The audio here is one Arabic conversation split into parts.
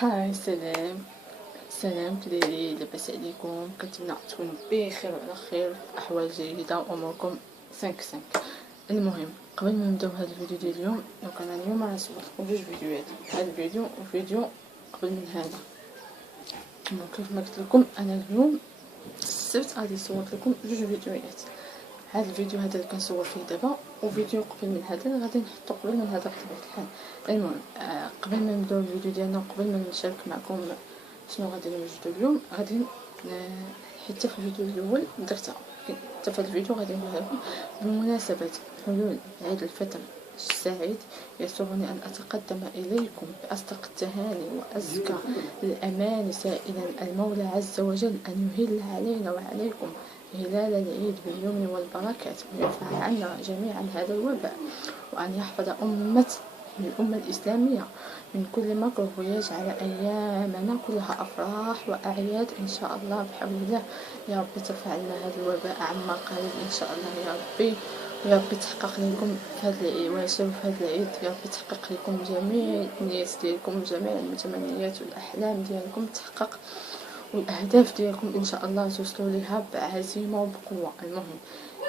هاي سلام. سلام كدايرين؟ لاباس عليكم؟ كنتمنى تكونوا بخير وعلى خير في احوال جيده واموركم 5 المهم قبل ما نبداو هذا الفيديو ديال اليوم، دونك انا اليوم راه صورت لكم جوج فيديوهات، هذا الفيديو وفيديو قبل من هذا. دونك كيف ما قلت لكم انا اليوم السبت غادي نصور لكم جوج فيديوهات. هذا الفيديو هذا اللي كنصور فيه دابا وفيديو قبل من هذا اللي غادي نحطو قبل من هذا بطبيعه الحال. المهم قبل ما نبداو الفيديو ديالنا وقبل ما نشارك معكم شنو غادي نوجدو اليوم، غادي حتى في الفيديو الاول درتها، حتى في الفيديو غادي نقولها لكم بمناسبه حلول عيد الفطر السعيد. يسرني ان اتقدم اليكم باصدق التهاني وازكى الاماني، سائلا المولى عز وجل ان يهل علينا وعليكم هلال العيد باليمن والبركات، ويرفع عنا جميعا هذا الوباء، وأن يحفظ الأمة الإسلامية من كل مكروه، ويجعل أيامنا كلها أفراح وأعياد إن شاء الله بحول الله. يا رب ترفع لنا هذا الوباء عما قريب إن شاء الله يا ربي، ويا ربي تحقق لكم في هذا العواشر وفي هذا العيد، يا ربي تحقق لكم جميع النيات ديالكم وجميع المتمنيات والأحلام ديالكم تحقق، والاهداف ديالكم ان شاء الله توصلوا ليها بعزيمه وبقوه. المهم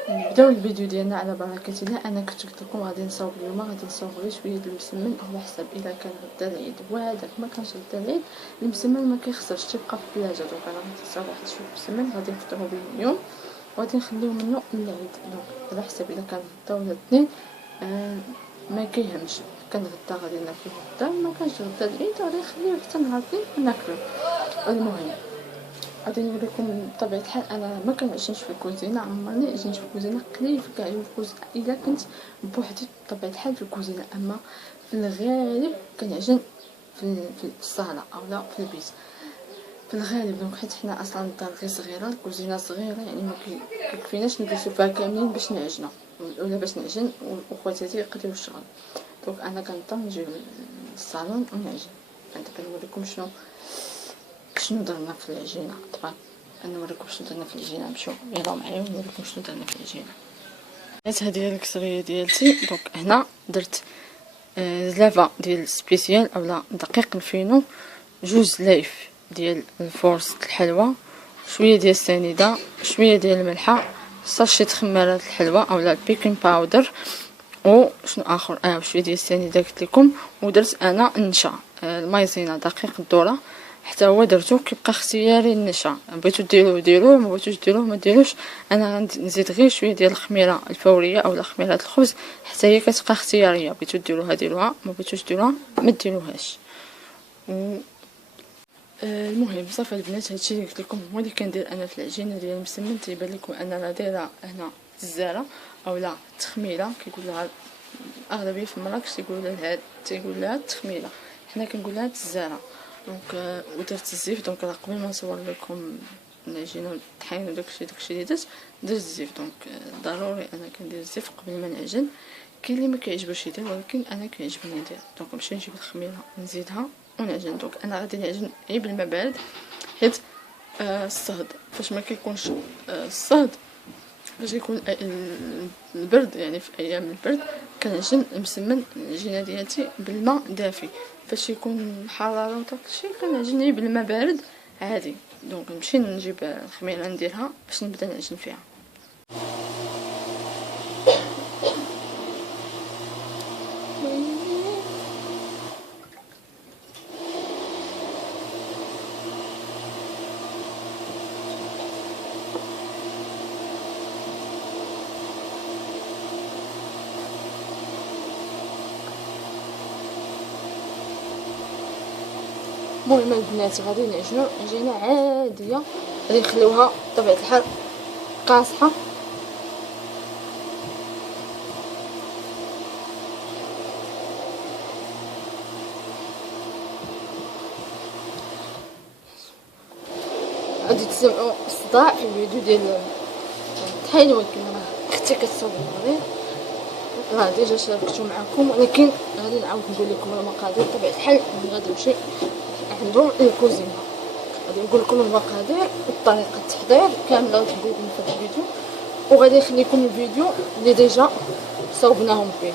نبداو الفيديو ديالنا على بركه الله. انا كنت قلت لكم غادي نصاوب اليوم، غادي نصاوب غير شويه المسمن على حسب الا كان غدا العيد، وهذاك ما كانش غدا العيد المسمن ما كيخسرش تيبقى في الثلاجه. دونك انا غادي نصاوب واحد شويه مسمن غادي نفطروا به اليوم وغادي نخليو منه للعيد. دونك على حسب الا كان غدا ولا الاثنين ما كيهمش، كان غدا غادي ناكلو غدا، ما كانش غدا العيد غادي نخليوه حتى نهار الاثنين وناكلو. المهم غادي نوريكم بطبيعه الحال انا ما كنعجنش في الكوزينه، عمرني عجنت في الكوزينه، قليل كنعجن في الكوزينه الا كنت بوحدي بطبيعه الحال في الكوزينه، اما في الغالب كنعجن في الصاله اولا في البيت في الغالب. دونك حيت حنا اصلا الدار غير صغيره، الكوزينه صغيره، يعني ما كيكفيناش نجلسو فيها كاملين باش نعجنو ولا باش نعجن وخواتاتي يقضيو الشغل. دونك انا كنضطر نجي للصالون ونعجن. دابا نوريكم شنو درنا في العجينه. طبعا نوريكم شنو درنا في العجينه، نمشيو يلا معايا ونوريكم شنو درنا في العجينه. هذه هي الكسريه ديالتي. دونك هنا درت زلافه ديال سبيسيال اولا دقيق الفينو، جوج لايف ديال الفورص الحلوى، شويه ديال السنيده، شويه ديال الملحه، ساشيت خمارات الحلوى اولا البيكين باودر، وشنو اخر شويه ديال السنيده قلت لكم. ودرت انا النشا المايزينا دقيق الذره حتى هو درتو، كيبقى اختياري النشا، بغيتو ديروه ما بغيتوش ديروه ما ديروش. انا نزيد غير شويه ديال الخميره الفوريه اولا خميره الخبز حتى هي كتبقى اختياريه، بغيتو ديروها ديروها ما بغيتوش ديروها ما ديروهاش. المهم صافي البنات، هادشي اللي قلت لكم هو اللي كندير انا في العجينه ديال المسمن. تيبان لكم انا راه دايره هنا الزاره اولا التخميله، كيقول لها اغلبيه في مراكش تيقول لها التخميله، حنا كنقول لها الزاره. دونك ودرت الزيت. دونك راه قبل ما نصور لكم العجينه والطحين وداكشي اللي درت الزيت. دونك ضروري انا كندير الزيت قبل ما نعجن. كاين اللي ما كيعجبوش يدير، ولكن انا كيعجبني ندير. دونك نمشي نجيب الخميره نزيدها ونعجن. دونك انا غادي نعجن غير بالماء بارد، حيت الصهد فاش ما كيكونش الصهد، باش يكون البرد، يعني في ايام البرد كنعجن مسمن العجينه ديالتي بالماء دافي. فاش يكون الحراره وداكشي كنعجن غير بالماء بارد عادي. دونك نمشي نجيب الخميره نديرها باش نبدا نعجن فيها. المهم البنات غادي نعجنو عجينه عاديه، غادي نخليوها بطبيعه الحال قاصحه. غادي تسمعوا الصداع في الفيديو ديال الطحين، ولكن راه اختي كتصور المغرب راه ديجا شاركتو معكم، ولكن غادي نعاود نقول لكم المقادير بطبيعه الحال. غادي نمشي عندو الكوزينه، غادي نقول لكم المقادير وطريقه التحضير كامله، غادي نقول لكم في الفيديو، وغادي نخليكم الفيديو اللي ديجا صوبناهم فيه.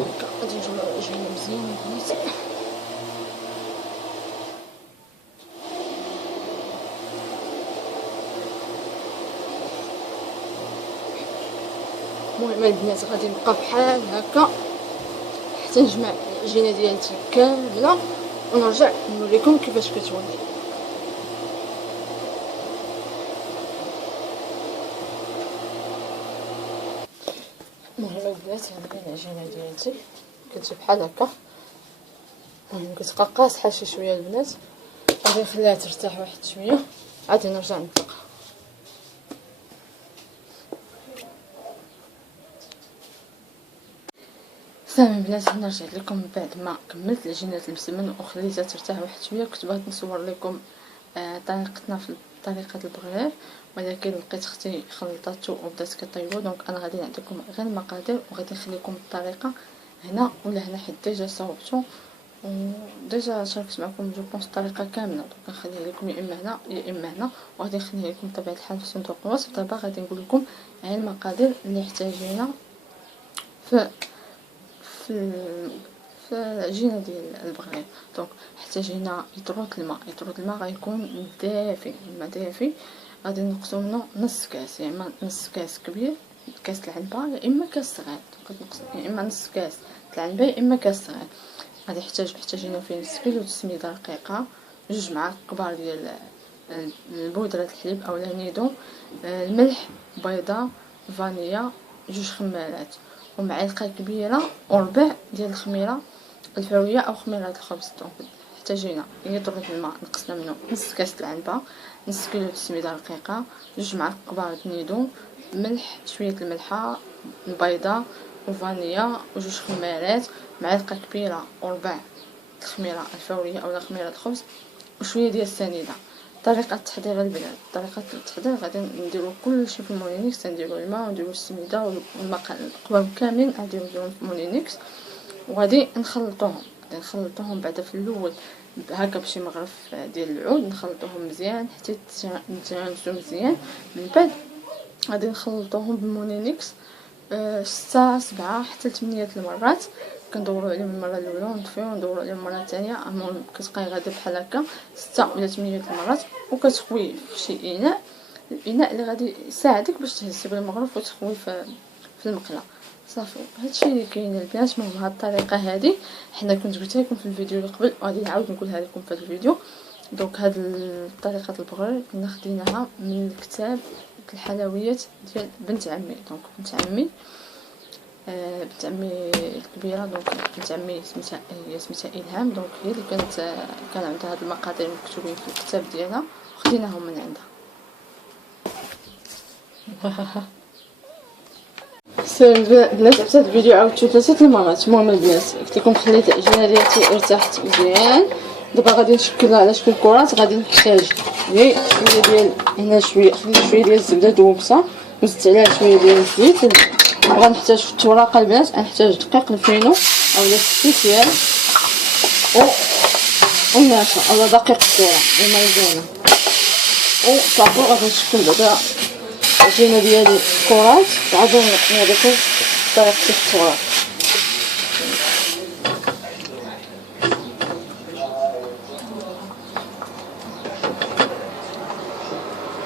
غادي نجمعو العجينه مزيان البنات. المهم البنات غادي نبقى بحال هكا حتى نجمع العجينه ديالتي كامله ونرجع نوريكم كيفاش كتولي. المهم البنات هذه العجينه ديالتي كتجي بحال هكا. المهم كتبقى قاصحه شي شويه البنات، غادي نخليها ترتاح واحد شويه عاد نرجع نطلقها. صافي البنات انا رجعت لكم من بعد ما كملت العجينات المسمن وخليتها ترتاح واحد شويه. كنت بغيت نصور لكم طريقتنا في طريقه البغرير، ولكن لقيت اختي خلطاتو وبدات كطيبو. دونك انا غادي نعطيكم غير المقادير وغادي نخليكم الطريقه هنا ولا هنا حيت ديجا صوبتو وديجا شاركت معكم جو بونس الطريقه كامله. دونك نخليها لكم يا اما هنا يا اما هنا، وغادي نخليها لكم بطبيعه الحال في صندوق الوصف. دابا غادي نقول لكم هاي المقادير اللي احتاجينا في العجينه ديال البغرير. دونك احتاجينا يطروط الماء غيكون دافي، الماء دافي. غادي نقصو منه نص كاس، يعني نص كاس كبير كاس العنبه يا اما كاس صغير. يا اما نص كاس العنبه يا اما كاس صغير. غادي محتاجين فيه نص كيلو تسميده رقيقه، 2 معالق كبار ديال البودره الحليب اولا نيدو، الملح، بيضه، فانيلا، 2 خمارات، ومعلقه كبيره وربع ديال الخميره الفوريه او خميره الخبز. دونك احتاجينا يطرد الماء نقصنا منه نص كاس العنبه، نص كيلو تسميده رقيقه، 2 معالق كبار نيدو، ملح، شويه الملحه، البيضه وفانيلا و2 خمارات، معلقه كبيره وربع الخميره الفوريه اولا خميره الخبز، وشويه ديال السنيده. طريقه التحضير البنات، طريقه التحضير غادي نديرو كلشي في المولينيكس، نديرو الماء ونديرو السميده والقوام كاملين نديروهم في المولينيكس وغادي نخلطوهم بعدا في الاول هكا بشي مغرف ديال العود، نخلطوهم مزيان حتى يتجانسوا مزيان. من بعد غادي نخلطوهم بالمولينيكس 6 7 حتى 8 المرات. كندورو عليهم المره الاولى ونطفيو وندورو عليهم المره الثانيه. المهم كتبقاي غادا بحال هكا 6 ولا 8 المرات، وكتخوي في شي الاناء اللي غادي يساعدك باش تهزي بالمغرف وتخوي في المقله. صافي هادشي اللي كاين البنات. المهم هاد الطريقه هذه حنا كنت قلتها لكم في الفيديو اللي قبل وغادي نعاود نقولها لكم في هذا الفيديو. دونك هاد طريقه البغرير كنا خديناها من الكتاب الحلويات ديال بنت عمي. دونك بنت عمي الكبيره، دونك بنت عمي سميتها الهام. دونك هي اللي كان عندها هاد المقادير مكتوبين في الكتاب ديالها وخديناهم من عندها. البنات عرفت هاد الفيديو عاودتو 3 المرات. المهم البنات قلت لكم خليت العجينه ديالتي ارتاحت مزيان. دابا غادي نشكلها على شكل كرات. غادي نحتاج شويه ديال هنا، خليت شويه ديال الزبده دوبتها وزدت عليها شويه ديال الزيت. غنحتاج في التوراقه البنات غنحتاج دقيق الفينو اولا السيتيال والنشا اولا دقيق الذره ومايزينا وصافي. غادي نشكل بعدا العجينه ديالي كرات عاد نوريكم طريقه التوراق.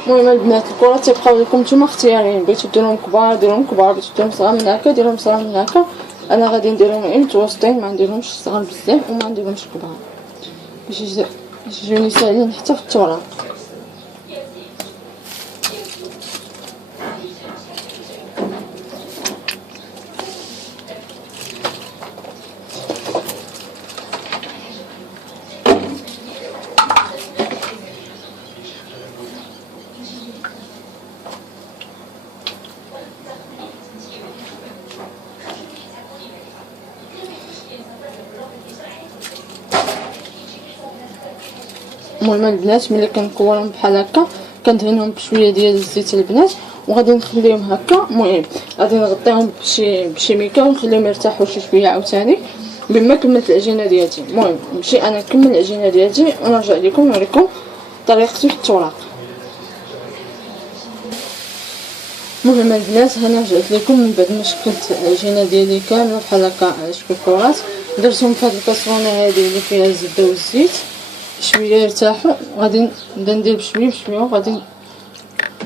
المهم البنات الكرات تيبقاو لكم نتوما اختياريين، بغيتو ديروهم كبار ديروهم كبار، بغيتو ديروهم صغار من هكا ديروهم صغار من هكا. انا غادي نديرهم غير متوسطين، ما نديرهمش صغار بزاف وما نديرهمش كبار باش يجوني ساهلين حتى في التوراق. المهم البنات ملي كنكورهم بحال هكا كندهنهم بشويه ديال الزيت البنات وغادي نخليهم هكا. المهم غادي نغطيهم بشي ميكا ونخليهم يرتاحوا شي شويه عاوتاني بما كملت العجينه ديالتي. المهم نمشي انا نكمل العجينه ديالتي ونرجع لكم نوريكم طريقتي في التوراق. المهم البنات هنا رجعت لكم من بعد ما شكلت العجينه ديالي كامله بحال هكا على شكل كرات. درتهم في هذه الكاسرونه هذه اللي فيها الزبده والزيت شويه يرتاحوا. غادي نبدا ندير بشويه بشويه وغادي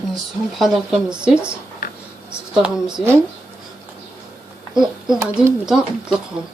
نهزهم بحال هكا من الزيت نسقطهم مزيان وغادي نبدا نطلقهم.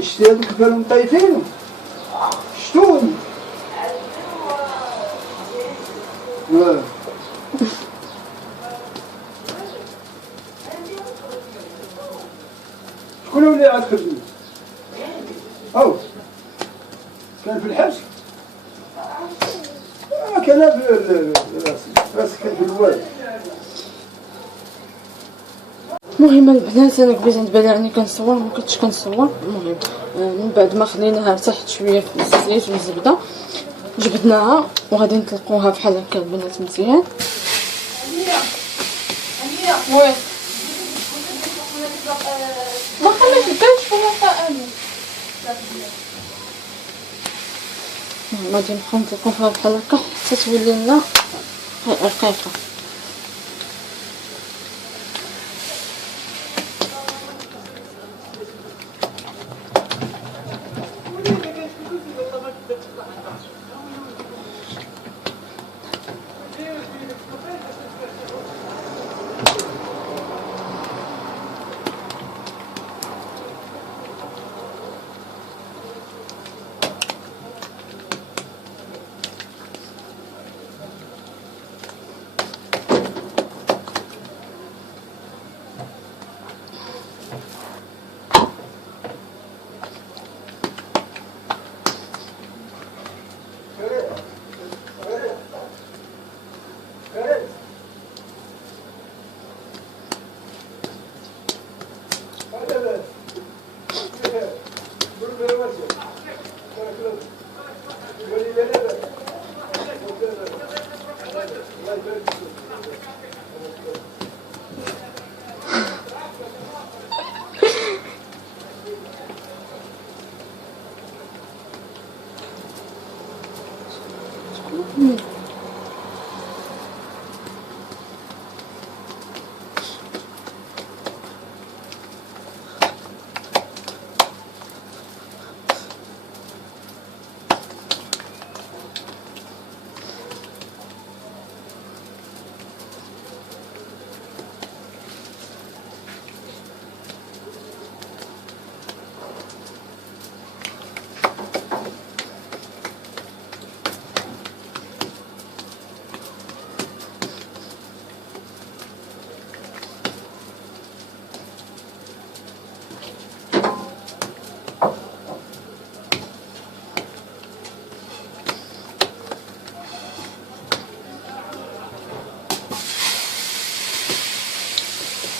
شتي هادوك كانوا مطيفين شتون شكون اللي عاد خدمو او كان في الحبس كان في بس كان في الواد. المهم البنات انا قبيله نبان راني كنصور ما كنتش كنصور. المهم من بعد ما خليناها ارتاحت شويه في الزيت والزبده جبدناها وغادي نطلقوها بحال هكا البنات مزيان. وين ما خليتكش ولا انا غادي نبقاو نطلقوها بحال هكا حتى تولي لنا رقيقه.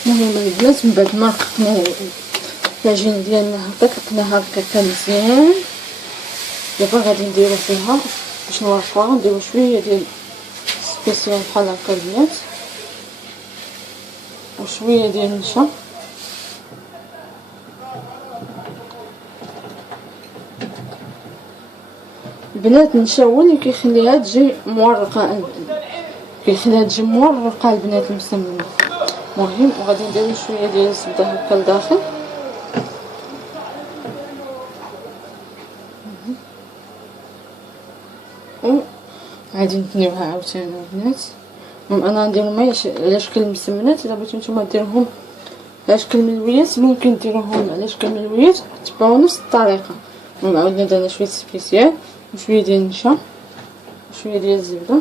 المهم البنات من بعد ما رققنا العجينه ديالنا هكا طلقناها هكا مزيان دابا غادي نديرو فيها باش نورقوها، نديرو شويه ديال سبيسيال بحال هكا البنات وشويه ديال النشا. البنات النشا هو اللي كيخليها تجي مورقه، كيخليها تجي مورقه البنات المسمنه. مهم وغادي نديرو شويه ديال الزبده هكا لداخل. غادي نتنيوها عاوتاني البنات. انا ندير الماء على شكل مسمنات، الا بغيتو نتوما ديروهم على شكل ملويات ممكن ديروهم على شكل ملويات وتبعوا نفس الطريقه. عاودنا درنا شويه سبيسيال وشويه ديال النشا وشويه ديال الزبده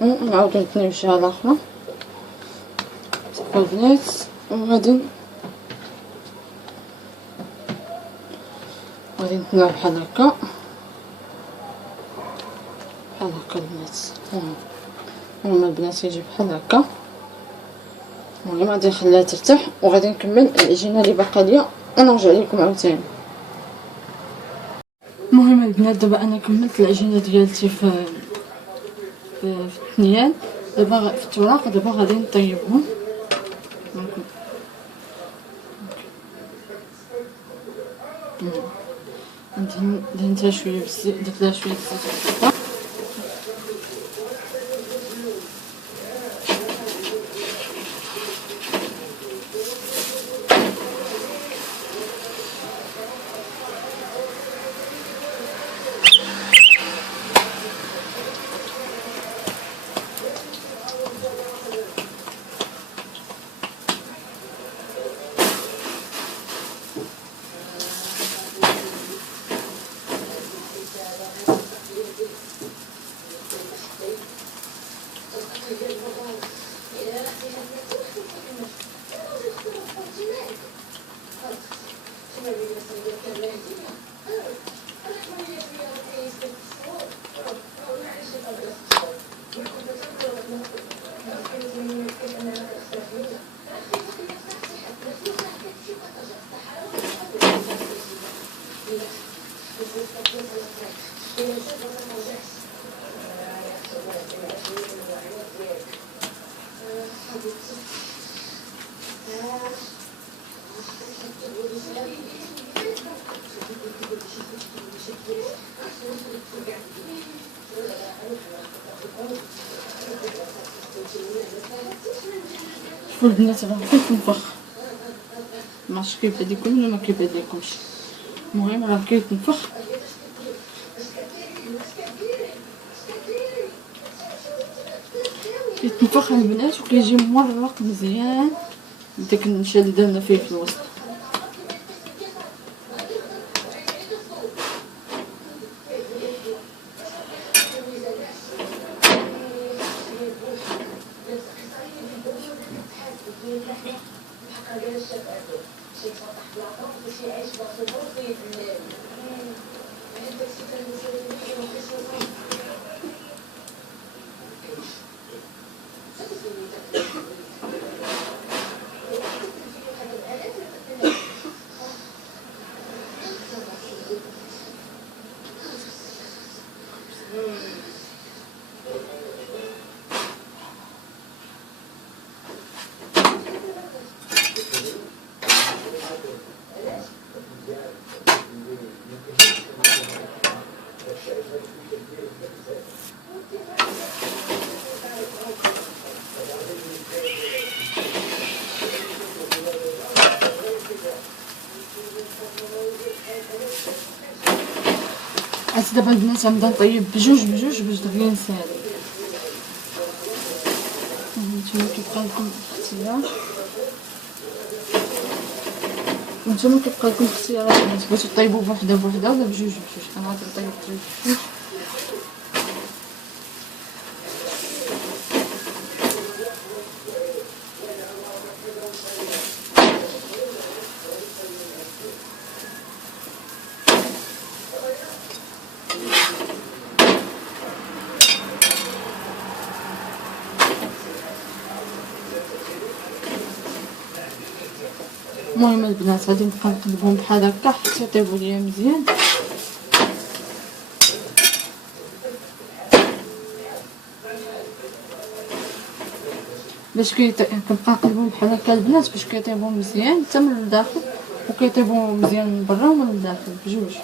ونعاودو نتنيو الجهه الاخرى البنات. وغادي نتنيو بحال هكا بحال هكا البنات. هما البنات يجي بحال هكا. المهم غادي نخليها ترتاح وغادي نكمل العجينه اللي باقا ليا ونرجع لكم عاوتاني. المهم البنات دابا انا كملت العجينه ديالتي في الثنيان، دابا في التوراق. دابا غادي نطيبهم. دهنتها شويه بالزيت، درت لها شويه الزيت. شوفوا البنات راه كيف نفخ، معرفتش كيبان لكم ولا ما كيبان لكمش. المهم راه كيتنفخ. كيتنفخ البنات وكيجي مورق مزيان داك النشا اللي درنا فيه في الوسط. عاد دابا البنات غنبدا نطيب بجوج باش دغيا نسالي. نتوما كيبقى لكم الاختيار، نتوما كيبقى لكم اختيارات. بغيتو طيبوا بوحده ولا بجوج. انا غادي نطيب بجوج. المهم البنات غادي نبقى نقلبهم بحال هكا حتى يطيبوا ليا مزيان. باش كنبقى نقلبهم بحال هكا البنات باش كيطيبوا مزيان حتى من الداخل وكيطيبوا مزيان من برا ومن الداخل بجوج.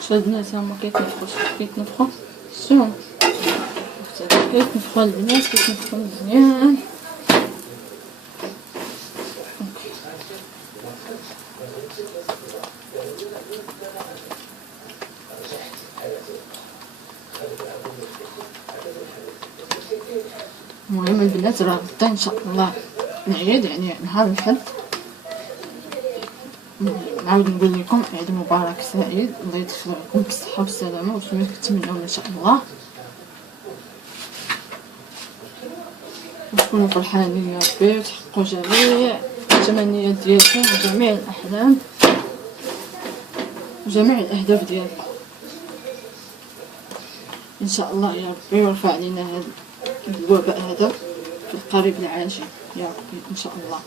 شوف البنات هما كيتنفخوا شوف كيتنفخوا البنات كيتنفخوا مزيان. المهم البنات راه غدا ان شاء الله العيد يعني نهار الحد. نعاود نقول لكم عيد مبارك سعيد، الله يدخل عليكم بالصحه والسلامه وشنو كنتمناو ان شاء الله وتكونوا فرحانين يا ربي وتحققوا جميع التمنيات ديالكم وجميع الاحلام وجميع الاهداف ديالكم ان شاء الله يا ربي، ويرفع علينا هذا الوباء هذا في القريب العاجل يا ربي ان شاء الله.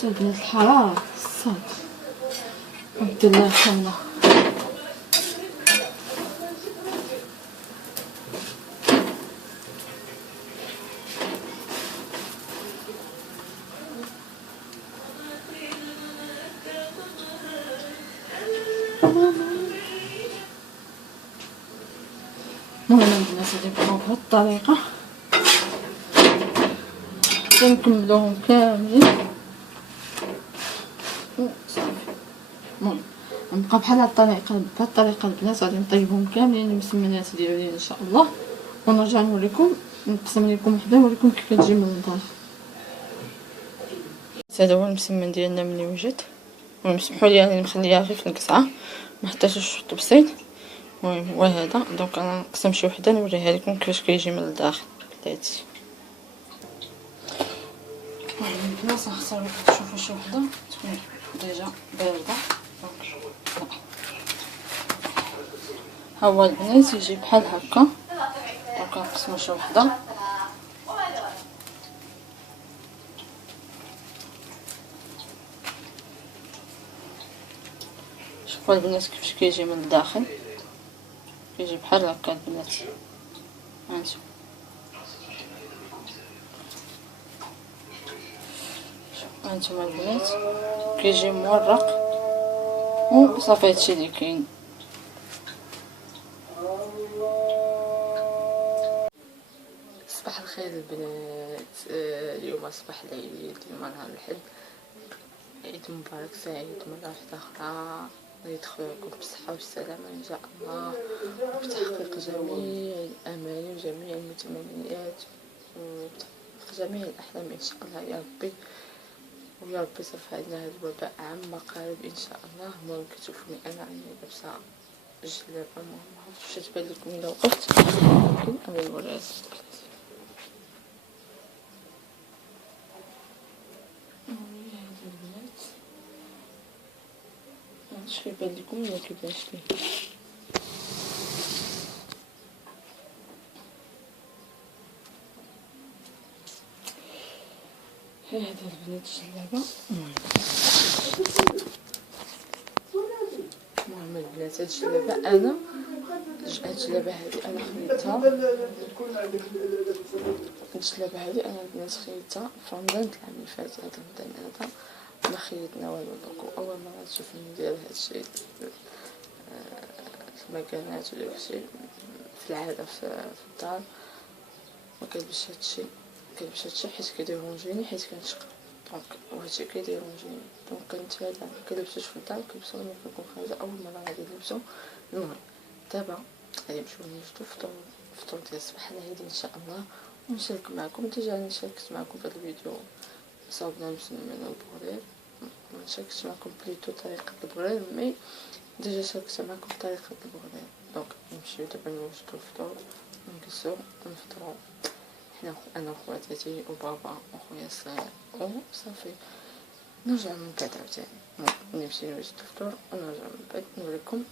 تبدأ الحرارة الصاد عبد الله يرحمنا. المهم الناس غادي نبقاو بهاد الطريقة كنكملوهم كاملين وصافي. المهم نبقى بحال هاد الطريقة البنات غادي نطيبهم كاملين المسمنات ديالي ان شاء الله ونرجع نوريكم نقسم لكم وحده نوريكم كيف كتجي من الدار. هذا هو المسمن ديالنا ملي وجد. المهم سمحوا لي راني مخليها غير في الكسعه ما حطيتش الشط بسيط. المهم هو هذا دونك انا نقسم شي وحده نوريها لكم كيفاش كيجي من الداخل بلاتي. المهم البنات نختار لكم تشوفوا شي وحده تكون ديجا بارده. ها هو البنات يجي بحال هكا دونك نقسمو شي وحده. شوفوا البنات كيفاش كيجي من الداخل كيجي بحال هكا البنات. هانتوما هانتوما البنات كيجي مورق وصافي هادشي اللي كاين. صباح الخير البنات. اليوم صباح العيد، اليوم نهار الحد، عيد مبارك سعيد مرة واحدة أخرى. يدخل لكم بالصحة والسلامة إن شاء الله وبتحقيق جميع الأماني وجميع المتمنيات وبتحقيق جميع الأحلام إن شاء الله يا ربي. ويا ربي صرف علينا هذا الوباء عما قارب إن شاء الله. المهم كتشوفوني أنا راني لابسة جلابة معرفتش واش تبان لكم إلا وقفت ولكن أنا نوريها مش كيبان لكم ولا كيبانش لي. هذا البنات الجلابه. المهم البنات هاد الجلابه انا الجلابه هادي انا خديتها الجلابه هادي انا البنات خديتها في رمضان العام اللي فات. هاد رمضان هذا ما خيطنا والو دوك اول مره تشوفني ندير هادشي في المكانات وداكشي في العاده في الدار ما كنلبسش هادشي حيت كيديرونجيني حيت كنشق دونك وهادشي كيديرونجيني دونك كنتفادى مكنلبسوش في الدار كنلبسو ملي كنكون خارجه اول مره غادي نلبسو. المهم دابا غادي نمشيو نوجدو فطور ديال الصباح العيد ان شاء الله ونشارك معكم. ديجا راني شاركت معكم في هذا الفيديو صاوبنا مسمن البغرير، ما شاركتش معكم بليتو طريقه البغرير مي ديجا شاركت معكم طريقه البغرير. دونك نمشيو دابا نوجدو الفطور ونجلسو ونفطرو حنا انا وخواتاتي وبابا وخويا الصغير وصافي. نرجع من بعد عاوتاني نمشي نوجد الفطور ونرجع من بعد نوريكم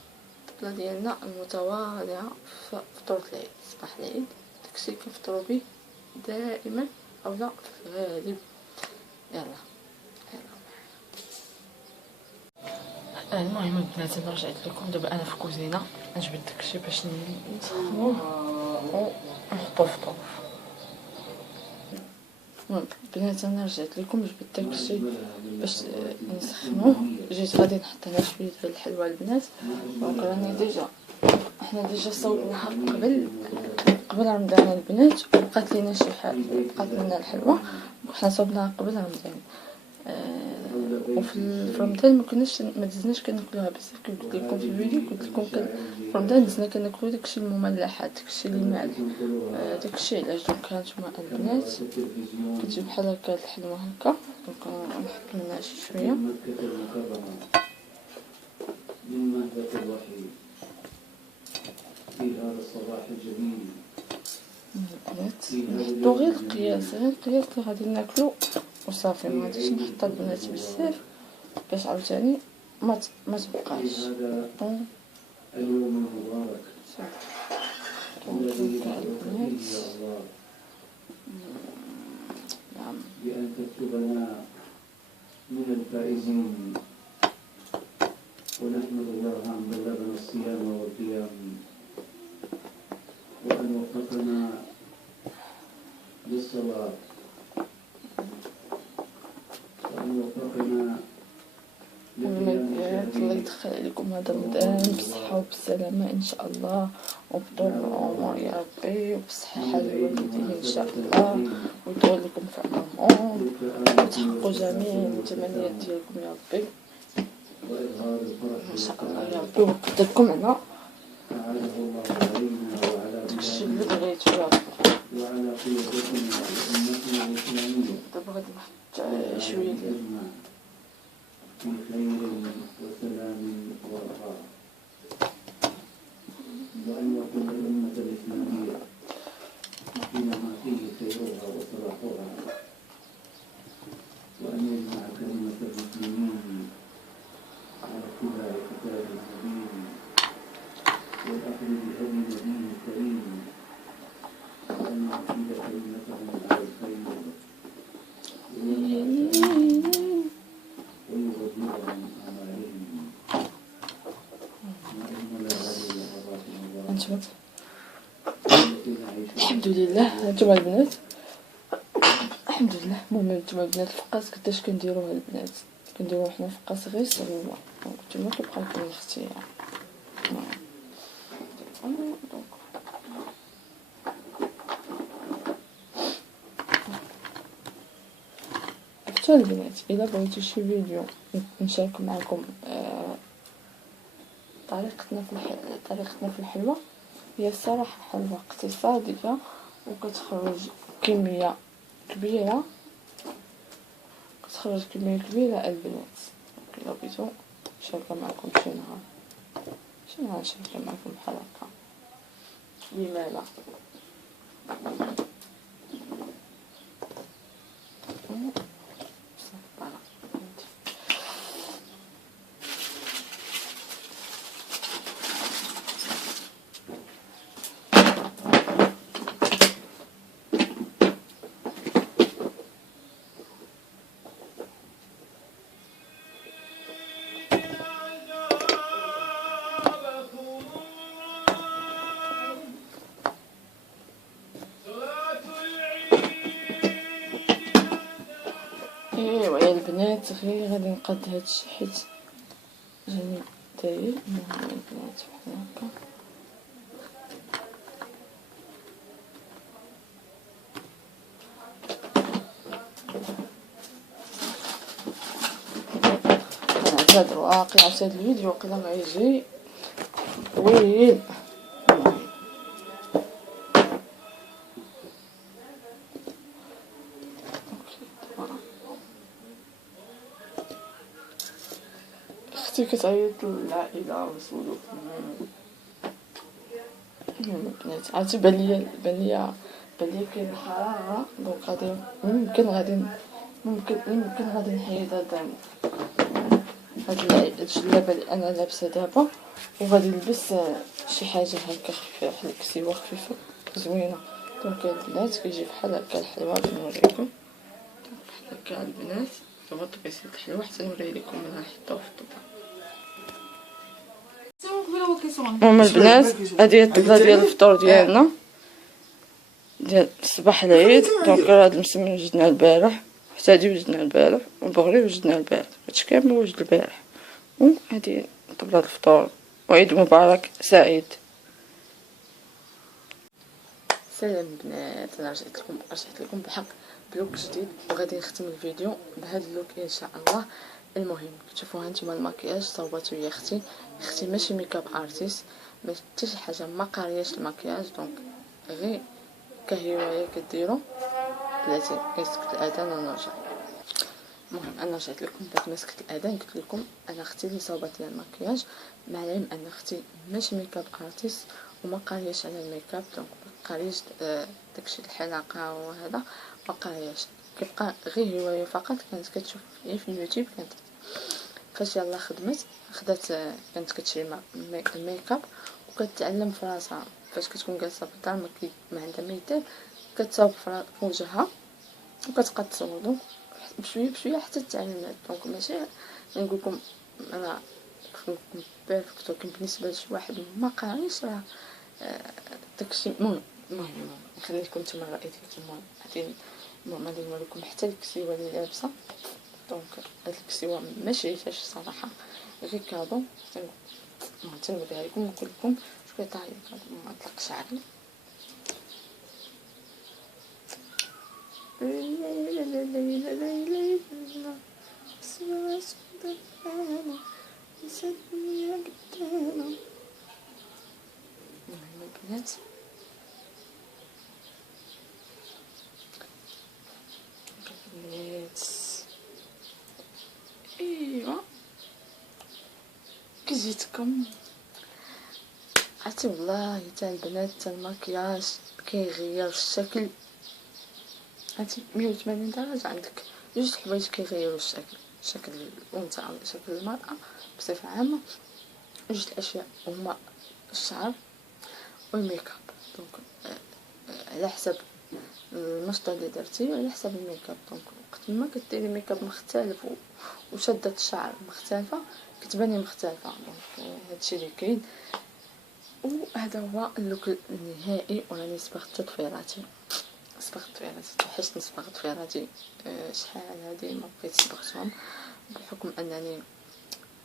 الطبلة ديالنا المتواضعة في فطورة العيد. صباح العيد داكشي كنفطرو به دائما اولا في الغالب. يلا المهم البنات انا رجعت لكم دابا. انا في الكوزينه نجبد داكشي باش نسخنوه ونحطوه في الطوف. المهم البنات انا رجعت لكم جبت داكشي باش نسخنوه. جيت غادي نحط هنا شويه ديال الحلوى البنات. دونك راني حنا ديجا صوبناها قبل رمضان البنات، وبقات لينا شي حاجه، بقات لنا الحلوى وحنا صوبناها قبل رمضان. وفي رمضان ما دزناش كناكلوها بزاف. كي قلت لكم في الفيديو قلت لكم في رمضان دزنا كناكلو داكشي المملحات، داكشي اللي مالح، داكشي علاش. دونك هانتوما البنات كتجي بحال هكا الحلوى هكا. دونك نحط منها شي شويه في هذا الصباح الجميل. البنات نحطو غير القياس اللي غادي ناكلو وصافي. ما غاديش نحط البنات بزاف باش عاوتاني ما تبقاش. اليوم المبارك الذي البنات بأن تكتبنا من الفائزين، ونحمد الله أن بلغنا الصيام والقيام، وأن وفقنا للصلاة، وأن وفقنا المنيات. الله يدخل عليكم هذا رمضان بصحة وبسلامة إن شاء الله، وبطول العمر يا ربي، وبصحة الوالدين إن شاء الله، ويطول لكم في عمرهم، وتحققوا جميع التمنيات ديالكم يا ربي إن شاء الله يا ربي. وقدركم على داكشي اللي بغيتو يا ربي. دابا غادي نحط شوية ديال في خير وسلام ورخاء، وأن يكون الأمة الإسلامية فيما فيه خيرها وصلاحها، وأن يجمع كلمة المسلمين على اتباع كتاب المبين والأخذ بهدي نبيه الكريم، وأن يحيد كلمتهم على الخير ويغضبهم أعمالهم. الحمد لله. هانتوما البنات الحمد لله. المهم هانتوما البنات الفقاس كيفاش كنديروها البنات؟ كنديرو حنا فقاس غير صغيره. دونك نتوما كيبقى لكم الاختيار. حتى البنات الا بغيتو شي فيديو نشارك معكم طريقتنا في الحلوى، هي الصراحه حلوى اقتصاديه وكتخرج كميه كبيره، البنات. الا بغيتو نشاركها معكم شي نهار نشاركها معكم بحال هكا، لما لا. ايوا يا البنات غير غادي نقاد هادشي حيت جاني داير. المهم البنات بحال هكا كنعتذر واقيلا في هاد الفيديو واقيلا ما يجي طويل. اختي كتعيط للعائله وسولو. البنات عرفتي بان ليا كاين حراره. دونك غادي ممكن غادي ممكن غادي نحيد هاد الجلابه اللي انا لابسه دابا، وغادي نلبس شي حاجه هكا خفيفه بحال الكسيوه خفيفه زوينه. دونك البنات كيجي بحال هكا الحلوه. نوريكم هكا البنات دابا طبيسيت الحلوه حتى نوري لكم من غنحطو في الطبق. المهم البنات هادي هي الطبله ديال الفطور ديالنا ديال صباح العيد. دونك هاد المسمن وجدناه البارح، حتى هادي وجدناها البارح، والبغري وجدناه البارح، هادشي كامل وجد البارح. وهادي طبله الفطور، وعيد مبارك سعيد. سلام البنات، انا رجعت لكم بحق بلوك جديد، وغادي نختم الفيديو بهذا اللوك ان شاء الله. المهم تشوفوا هانتوما المكياج صوباتو هي اختي ماشي ميكاب ارتيست، ما حتى شي حاجه ما قارياش المكياج، دونك غير كهوايه كديروا بلاتي كيسكت الاذان ونرجع. المهم انا رجعت لكم بعد ما سكت الاذان، قلت لكم انا اختي اللي صوبات لي المكياج، مع العلم ان اختي ماشي ميكاب ارتيست وما قارياش على الميكاب، دونك ما قارياش داكشي الحلقه وهذا ما قارياش، كيبقى غير هوايه فقط. كانت كتشوف في اليوتيوب، كانت فاش يلاه خدات كانت كتشري الميكاب وكتعلم في راسها. فاش كتكون جالسه في الدار ما عندها ما يدير، كتصاوب في وجهها وكتبقى تصور، دونك بشويه بشويه حتى تعلمات. دونك ماشي نقول لكم انا بيرفكت، ولكن بالنسبه لشي واحد ما قاريش راه داكشي. المهم نخليكم نتوما الراي ديالكم. غادي نوريكم حتى الكسيوه اللي لابسه. دونك هاد الكسيوه ماشي ريتاش صراحه، غير كادو. تنوريها لكم ونقول لكم شكون طايح ما اطلق شعري. البنات ايوا كي جيتكم عرفتي والله حتى البنات حتى المكياج كيغير الشكل. عرفتي 180 درجه، عندك جوج حوايج كيغيروا الشكل، شكل الانثى او شكل المراه بصفه عامه. جوج الاشياء هما الشعر والميكاب. دونك على حسب المشطه اللي درتي وعلى حسب الميكاب. دونك وقت ما كديري ميكاب مختلف وشده الشعر مختلفه كتباني مختلفه. دونك هادشي اللي كاين، وهذا هو اللوك النهائي. وراني صبغت تطفيراتي، توحشت نصبغ طفيراتي شحال هادي ما بقيت صبغتهم، بحكم انني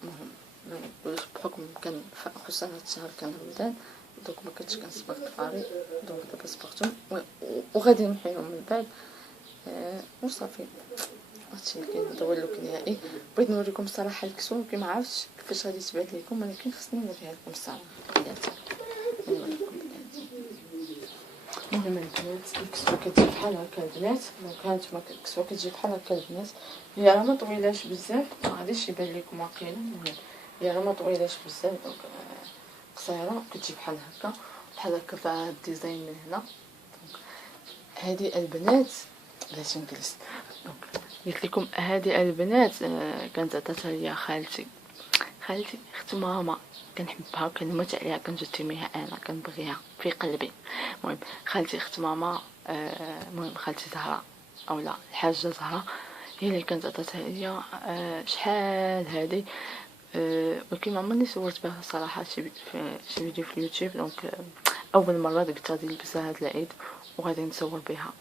مهم ما نقولش بحكم كان خصوصا هاد الشهر كان رمضان، دونك ما كنتش كنصبغ طفاري. دونك دابا صبغتهم وغادي نحيهم من بعد وصافي. هادشي اللي كاين، هذا هو اللوك النهائي. بغيت نوريكم الصراحه الكسوه، كي ما عرفتش كيفاش غادي تبان لكم، ولكن خصني نوريها لكم الصراحه بلاتي. المهم البنات الكسوه كتجي بحال هكا البنات. دونك هانتوما الكسوه كتجي بحال هكا البنات، هي راه ما طويلاش بزاف، ما غاديش يبان لكم واقيلا. المهم هي راه ما طويلاش بزاف، دونك قصيره كتجي بحال هكا فيها هاد الديزاين من هنا. دونك هذه البنات بلاتي نجلس. دونك قلت لكم هذه البنات كانت عطاتها ليا خالتي اخت ماما، كنحبها وكنموت عليها، كنجتميها انا كنبغيها في قلبي. المهم خالتي اخت ماما، المهم خالتي زهره اولا الحاجه زهره هي اللي كانت عطاتها ليا شحال هذه. ولكن ما عمرني صورت بها صراحه شي فيديو في اليوتيوب. دونك اول مره قلت غادي نلبسها هذا العيد وغادي نصور بها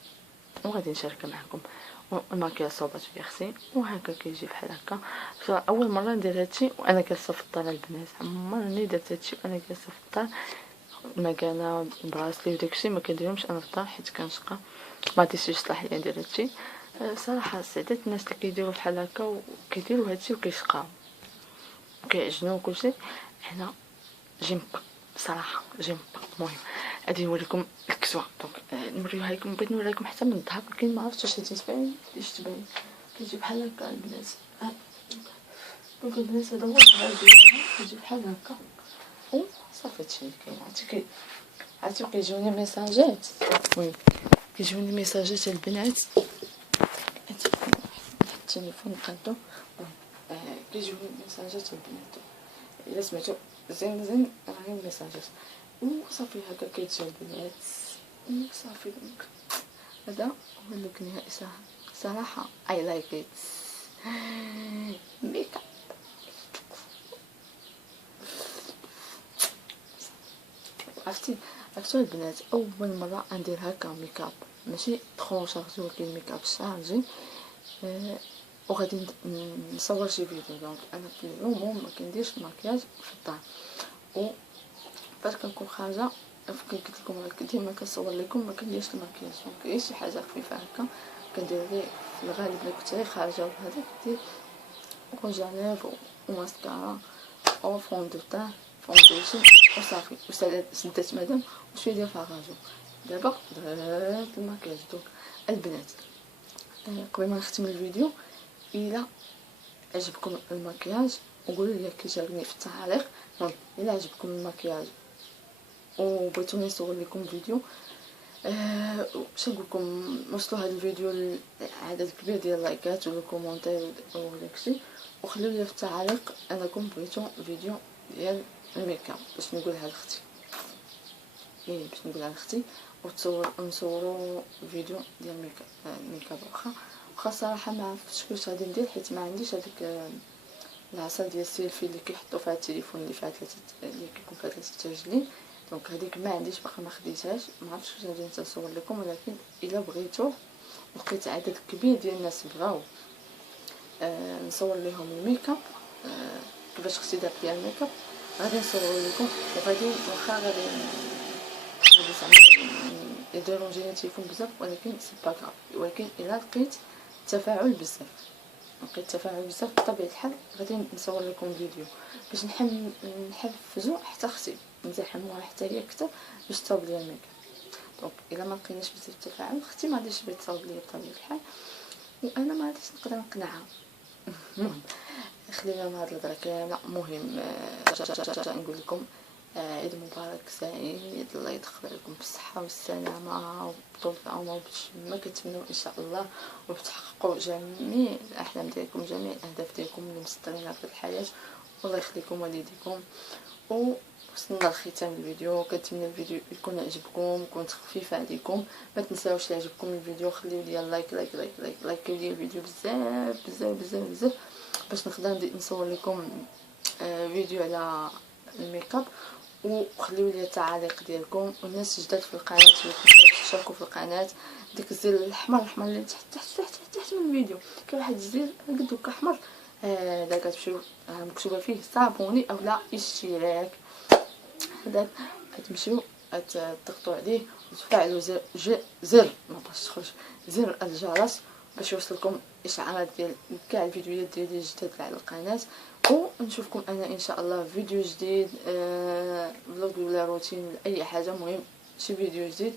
وغادي نشاركها معكم. الماكياج صوبات في اختي وهكا كيجي بحال هكا. اول مره ندير هادشي وانا جالسه في الدار البنات، عمرني درت هادشي وانا جالسه في الدار. المكانه براسلي وداكشي ما كنديرهمش انا في الدار حيت كنشقى، ما عطيتش الصلاحيه ندير هادشي. صراحه سعدت الناس اللي كيديروا بحال هكا وكيديروا هادشي وكيشقاو وكيعجنوا وكلشي. انا جيم بصراحه جيم. المهم غادي نوريكم الكسوه. دونك نوريها لكم، بغيت نوريها لكم حتى من الظهر، ولكن ما عرفتش واش تبان كيفاش تبان. كيجي بحال هكا البنات. دونك البنات هذا هو الظهر ديالها، كيجي بحال هكا وصافي. هادشي اللي كاين. عرفتي كيجوني ميساجات. المهم كيجوني ميساجات البنات. التليفون نقادو كيجيوني ميساجات البنات الا سمعتو زين زين راه غير ميساجات وصافي هكا كيتجاو البنات وصافي. دونك هذا هو اللوك النهائي صراحة I like it. ميك اب عرفتو البنات اول مره ندير هكا ميك اب ماشي ترو شارجي ولكن ميك اب شارجي وغادي نصور شي فيديو. دونك انا في العموم ما كنديرش الماكياج في الدار و فاش كنكون خارجه قلت لكم ديما كنصور لكم ما كنديرش الماكياج. دونك اي شي حاجه خفيفه هكا كندير غير في الغالب الا كنت غير خارجه وهذا كندير روج على ليفر وماسكارا او فون دو تان فونديشن وصافي وسدات مدام وشويه ديال فاغاجو. دابا درت الماكياج. دونك البنات قبل ما نختم الفيديو الا عجبكم الماكياج وقولوا لي كي جاكني في التعاليق. دونك الا عجبكم الماكياج وبغيتوني نصور لكم فيديو باش نقولكم وصلوا هذا الفيديو لعدد كبير ديال اللايكات ولا كومونتير وداكشي وخليو لي في التعاليق انكم بغيتو فيديو ديال الميك اب باش نقولها لاختي باش نقولها لاختي ونصوروا فيديو ديال الميك اب. واخا صراحه ما عرفتش واش غادي ندير حيت ما عنديش هذيك العصا ديال السيلفي اللي كيحطوا فيها التليفون اللي فيها اللي كيكون فيها 3 رجلين. دونك هذيك ما عنديش باقا ما خديتهاش ما عرفتش واش غادي نصور لكم. ولكن الا بغيتو لقيت عدد كبير ديال الناس بغاو نصور لهم الميك اب كيفاش اختي دارت ليا الميك اب غادي نصور لكم وغادي واخا غادي زعما يديرونجيني التليفون بزاف ولكن سي با كراف. ولكن الا لقيت تفاعل بزاف بطبيعه الحال غادي نصور لكم فيديو باش نحفزو حتى اختي نزاحموها حتى هي اكثر باش تصاوب ليا الميك اب. دونك الا ما لقيناش بزاف التفاعل اختي ما غاديش تصاوب ليا بطبيعه الحال وانا ما غاديش نقدر نقنعها. المهم خلينا من هاد الهضره كامله. المهم نقول لكم عيد مبارك سعيد الله يدخل عليكم بالصحه والسلامه وبطول العمر وباش ما كتمنوا ان شاء الله وتحققوا جميع الاحلام ديالكم جميع الاهداف ديالكم اللي مسطرينها في الحياه. والله يخليكم والديكم. وصلنا لختام الفيديو. كنتمنى الفيديو يكون عجبكم كنت خفيفه عليكم. ما تنساوش اللي عجبكم الفيديو خليو لي لايك ديال الفيديو بزاف باش نقدر نصور لكم فيديو على الميك اب. وخليو لي التعاليق ديالكم. والناس جداد في القناه تشاركوا في القناه ديك الزر الاحمر اللي تحت من الفيديو كاين واحد الزر قد هكا احمر الا كتمشيو مكتوبه فيه صابوني اولا اشتراك هذاك كتمشيو تضغطوا عليه وتفعلوا زر ما باش تخرج زر الجرس باش يوصلكم اشعارات ديال كاع الفيديوهات ديالي الجداد على القناه. ونشوفكم انا ان شاء الله في فيديو جديد فلوج ولا روتين ولا اي حاجه. مهم شي فيديو جديد.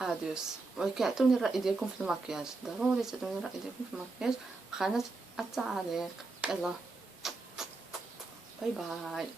اديوس. ولكن عطوني الراي ديالكم في المكياج ضروري تعطوني الراي ديالكم في المكياج في قناه التعاليق. يلا باي باي.